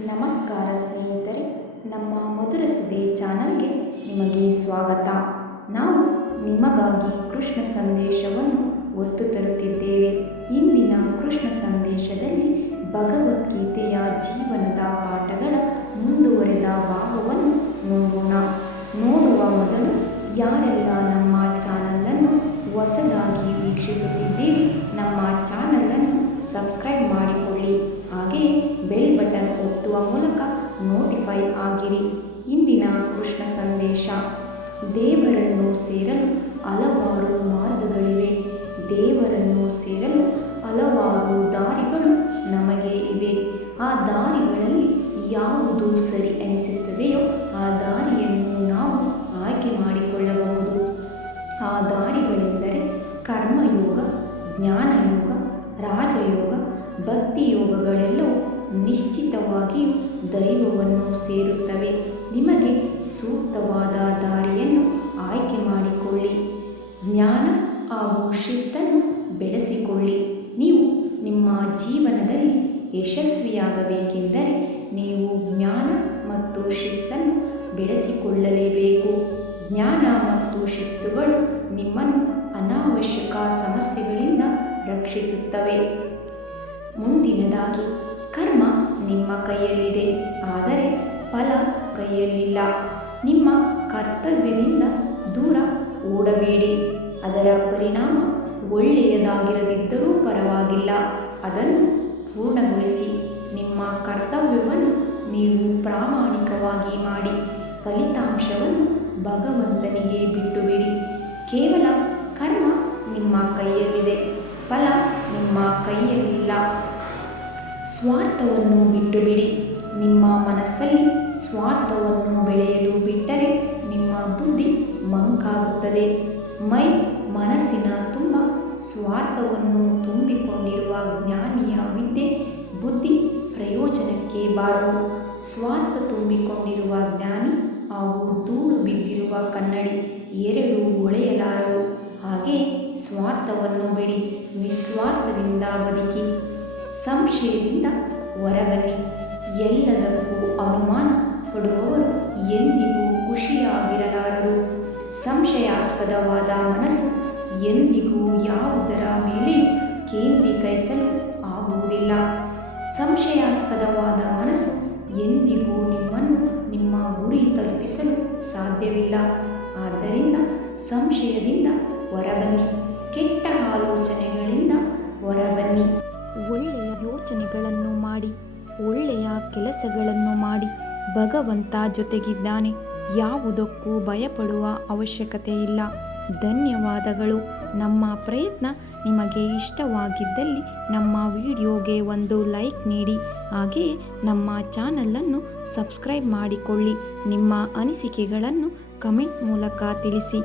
ನಮಸ್ಕಾರ ಸ್ನೇಹಿತರೆ, ನಮ್ಮ ಮಧುರ ಸುದ್ದಿ ಚಾನಲ್ಗೆ ನಿಮಗೆ ಸ್ವಾಗತ. ನಾವು ನಿಮಗಾಗಿ ಕೃಷ್ಣ ಸಂದೇಶವನ್ನು ಒತ್ತು ತರುತ್ತಿದ್ದೇವೆ. ಇಂದಿನ ಕೃಷ್ಣ ಸಂದೇಶದಲ್ಲಿ ಭಗವದ್ಗೀತೆಯ ಜೀವನದ ಪಾಠಗಳ ಮುಂದುವರೆದ ಭಾಗವನ್ನು ನೋಡುವ ಮೊದಲು ಯಾರೆಲ್ಲ ನಮ್ಮ ಚಾನಲನ್ನು ಹೊಸದಾಗಿ ವೀಕ್ಷಿಸುತ್ತಿದ್ದೀರಿ, ನಮ್ಮ ಚಾನಲನ್ನು ಸಬ್ಸ್ಕ್ರೈಬ್ ಮಾಡಿಕೊಳ್ಳಿ. ಹಾಗೆಯೇ ಬೆಲ್ ಬಟನ್ ಒತ್ತುವ ಮೂಲಕ ನೋಟಿಫೈ ಆಗಿರಿ. ಇಂದಿನ ಕೃಷ್ಣ ಸಂದೇಶ: ದೇವರನ್ನು ಸೇರಲು ಹಲವಾರು ಮಾರ್ಗಗಳಿವೆ. ದೇವರನ್ನು ಸೇರಲು ಹಲವಾರು ದಾರಿಗಳು ನಮಗೆ ಇವೆ. ಆ ದಾರಿಗಳಲ್ಲಿ ಯಾವುದು ಸರಿ ಅನಿಸುತ್ತದೆಯೋ ಆ ದಾರಿಯನ್ನು ನಾವು ಆಯ್ಕೆ ಮಾಡಿಕೊಳ್ಳಬಹುದು. ಆ ದಾರಿಗಳೆಂದರೆ ಕರ್ಮಯೋಗ, ಜ್ಞಾನಯೋಗ, ರಾಜಯೋಗ, ಭಕ್ತಿಯೋಗಗಳೆಲ್ಲವೂ ನಿಶ್ಚಿತವಾಗಿಯೂ ದೈವವನ್ನು ಸೇರುತ್ತವೆ. ನಿಮಗೆ ಸೂಕ್ತವಾದ ದಾರಿಯನ್ನು ಆಯ್ಕೆ ಮಾಡಿಕೊಳ್ಳಿ. ಜ್ಞಾನ ಹಾಗೂ ಶಿಸ್ತನ್ನು ಬೆಳೆಸಿಕೊಳ್ಳಿ. ನೀವು ನಿಮ್ಮ ಜೀವನದಲ್ಲಿ ಯಶಸ್ವಿಯಾಗಬೇಕೆಂದರೆ ನೀವು ಜ್ಞಾನ ಮತ್ತು ಶಿಸ್ತನ್ನು ಬೆಳೆಸಿಕೊಳ್ಳಲೇಬೇಕು. ಜ್ಞಾನ ಮತ್ತು ಶಿಸ್ತುಗಳು ನಿಮ್ಮನ್ನು ಅನಾವಶ್ಯಕ ಸಮಸ್ಯೆಗಳಿಂದ ರಕ್ಷಿಸುತ್ತವೆ. ಮುಂದಿನದಾಗಿ, ಕರ್ಮ ನಿಮ್ಮ ಕೈಯಲ್ಲಿದೆ, ಆದರೆ ಫಲ ಕೈಯಲ್ಲಿಲ್ಲ. ನಿಮ್ಮ ಕರ್ತವ್ಯದಿಂದ ದೂರ ಓಡಬೇಡಿ. ಅದರ ಪರಿಣಾಮ ಒಳ್ಳೆಯದಾಗಿರದಿದ್ದರೂ ಪರವಾಗಿಲ್ಲ, ಅದನ್ನು ಪೂರ್ಣಗೊಳಿಸಿ. ನಿಮ್ಮ ಕರ್ತವ್ಯವನ್ನು ನೀವು ಪ್ರಾಮಾಣಿಕವಾಗಿ ಮಾಡಿ. ಫಲಿತಾಂಶವನ್ನು ಭಗವಂತನಿಗೆ ಬಿಟ್ಟುಬಿಡಿ. ಕೇವಲ ಕರ್ಮ ನಿಮ್ಮ ಕೈಯಲ್ಲಿದೆ, ಫಲ ನಿಮ್ಮ ಕೈಯಲ್ಲಿಲ್ಲ. ಸ್ವಾರ್ಥವನ್ನು ಬಿಟ್ಟುಬಿಡಿ. ನಿಮ್ಮ ಮನಸ್ಸಲ್ಲಿ ಸ್ವಾರ್ಥವನ್ನು ಬೆಳೆಯಲು ಬಿಟ್ಟರೆ ನಿಮ್ಮ ಬುದ್ಧಿ ಮಂಕಾಗುತ್ತದೆ. ಮನಸ್ಸಿನ ತುಂಬ ಸ್ವಾರ್ಥವನ್ನು ತುಂಬಿಕೊಂಡಿರುವ ಜ್ಞಾನಿಯ ವಿದ್ಯೆ, ಬುದ್ಧಿ ಪ್ರಯೋಜನಕ್ಕೆ ಬಾರವು. ಸ್ವಾರ್ಥ ತುಂಬಿಕೊಂಡಿರುವ ಜ್ಞಾನಿ ಹಾಗೂ ಧೂಳು ಬಿದ್ದಿರುವ ಕನ್ನಡಿ ಎರಡೂ ಹೊಳೆಯಲಾರವು. ಹಾಗೆಯೇ ಸ್ವಾರ್ಥವನ್ನು ಬಿಡಿ, ನಿಸ್ವಾರ್ಥದಿಂದ ಬದುಕಿ. ಸಂಶಯದಿಂದ ಹೊರಬನ್ನಿ. ಎಲ್ಲದಕ್ಕೂ ಅನುಮಾನ ಪಡುವವರು ಎಂದಿಗೂ ಖುಷಿಯಾಗಿರಲಾರರು. ಸಂಶಯಾಸ್ಪದವಾದ ಮನಸ್ಸು ಎಂದಿಗೂ ಯಾವುದರ ಮೇಲೆಯೂ ಕೇಂದ್ರೀಕರಿಸಲು ಆಗುವುದಿಲ್ಲ. ಸಂಶಯಾಸ್ಪದವಾದ ಮನಸ್ಸು ಎಂದಿಗೂ ನಿಮ್ಮನ್ನು ನಿಮ್ಮ ಗುರಿ ತಲುಪಿಸಲು ಸಾಧ್ಯವಿಲ್ಲ. ಆದ್ದರಿಂದ ಸಂಶಯದಿಂದ ಹೊರಬನ್ನಿ. ಕೆಟ್ಟ ಆಲೋಚನೆಗಳಿಂದ ಹೊರಬನ್ನಿ. ಒಳ್ಳೆಯ ಯೋಚನೆಗಳನ್ನು ಮಾಡಿ, ಒಳ್ಳೆಯ ಕೆಲಸಗಳನ್ನು ಮಾಡಿ. ಭಗವಂತ ಜೊತೆಗಿದ್ದಾನೆ. ಯಾವುದಕ್ಕೂ ಭಯಪಡುವ ಅವಶ್ಯಕತೆ ಇಲ್ಲ. ಧನ್ಯವಾದಗಳು. ನಮ್ಮ ಪ್ರಯತ್ನ ನಿಮಗೆ ಇಷ್ಟವಾಗಿದ್ದಲ್ಲಿ ನಮ್ಮ ವಿಡಿಯೋಗೆ ಒಂದು ಲೈಕ್ ನೀಡಿ. ಹಾಗೆಯೇ ನಮ್ಮ ಚಾನಲನ್ನು ಸಬ್ಸ್ಕ್ರೈಬ್ ಮಾಡಿಕೊಳ್ಳಿ. ನಿಮ್ಮ ಅನಿಸಿಕೆಗಳನ್ನು ಕಮೆಂಟ್ ಮೂಲಕ ತಿಳಿಸಿ.